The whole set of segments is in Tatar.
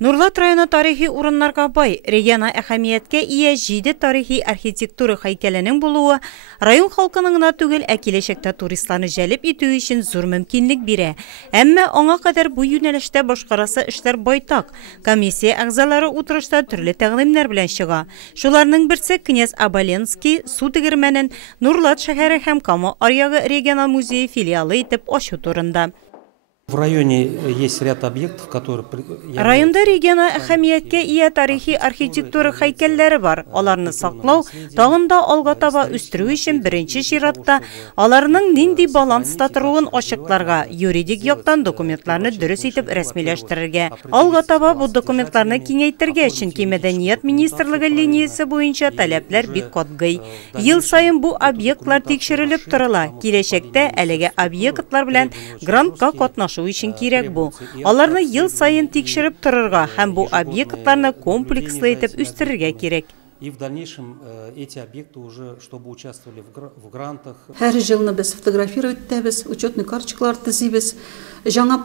Нурлат районы тарихи урыннарга бай, региона әһәмияткә ия 7 тарихи архитектура һәйкәленең булуы район халкының гына түгел, ә киләчәктә туристларны җәлеп итү өчен зур мөмкинлек бирә. Әмма аңа кадәр бу юнәлештә башкарасы эшләр байтак. Комиссия әгъзалары утырышта төрле тәкъдимнәр белән чыга. Шуларның берсе князь Оболенский су тегермәнен Нурлат шәһәре һәм Кама аръягы регионал музее филиалы итеп ачу турында. В районе есть ряд объектов, которые... Районда региона әһәмияткә ия тарихи архитектура һәйкәлләре бар. Аларны саклау, тагын да алга таба үстерү өчен беренче чиратта аларның нинди баланста торуын ачыкларга, юридик яктан документларны дөрес итеп рәсмиләштерергә. Алга таба бу документларны киңәйтергә, чөнки Мәдәният министрлыгы линиясе буенча таләпләр бик катгый. Ел саен бу объектлар тикшерелеп торыла. Киләчәктә әлеге объектлар белән грантка катнашу үшін кирәк бу. Аларны ел сайын тикшереп торырга һәм бу объектларны комплекслы итеп үстерергә кирәк. И в дальнейшем эти объекты уже, чтобы участвовали в грантах. Һәр елны без фотографировать итәбез, учетный карточкалар төзибез. Жаңа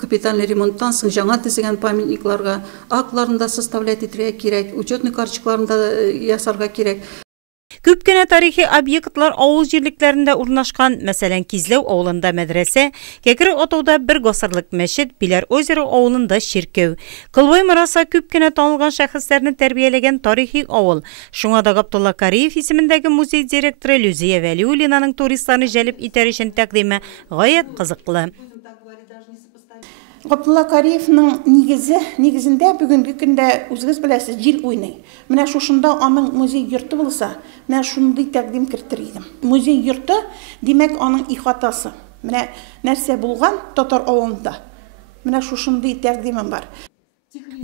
капитальный ремонттан соң жаңа төзегән памятникларга актларында составлять итәргә кирәк, учетный карточкаларында ясарга кирәк. Күп кенә тарихи объектлар авыл җирлекләрендә урнашкан, мәсәлән, Кизләү авылында мәдрәсә, Кәкре атауда бер гасырлык мәчет, Биләр озеро авылында чиркәү. Кылбай Мыраса күп кенә танылган шәхесләрне тәрбияләгән тарихи авыл. Шуңа да Габдулла Кариев исемендәге музей директоры Люзия Вәлиуллинаның туристларны җәлеп итәр өчен тәкъдиме гаять кызыклы. Габдулла Кариевның нигезендә бүгенге көндә үзегез беләсез җил уйный. Менә шушында аның музей йорты булса, менә шундый тәкъдим кертер идем. Музей йорты, димәк, аның ихатасы. Менә нәрсә булган татар авылында. Менә шушындый тәкъдимем бар.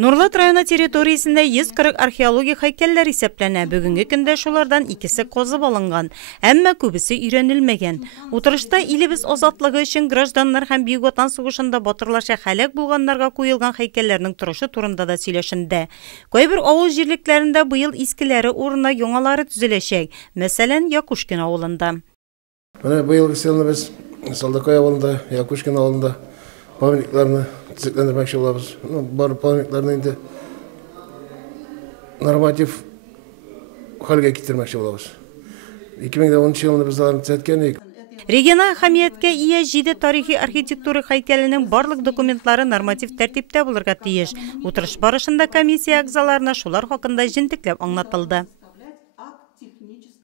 Нурлат районы территориясендә 140 археология һәйкәлләр исәпләнә. Бүгенге көндә шулардан 2се казып алынган, әмма күбесе өйрәнелмәгән. Утырышта илебез азатлыгы өчен гражданнар һәм Бөек Ватан сугышында батырларча һәлак булганнарга куелган һәйкәлләрнең торышы турында да сөйләшенде. Кайбер авыл җирлекләрендә быел искеләре урынына яңалары төзеләчәк. Мәсәлән, Якушкин авылында. Менә быелгы селны без Салдакай авылында, Якушкин авылында памятникларны төзекләндермәкче булабыз. Бар памятникларны инде норматив хәлгә китермәкче булабыз. 2010 елда без аларны төзәткән идек. Региона әһәмияткә ия 7 тарихи архитектура һәйкәленең барлык документлары норматив тәртиптә булырга тиеш. Утырыш барышында комиссия әгъзаларына шулар хакында җентекләп аңлатылды.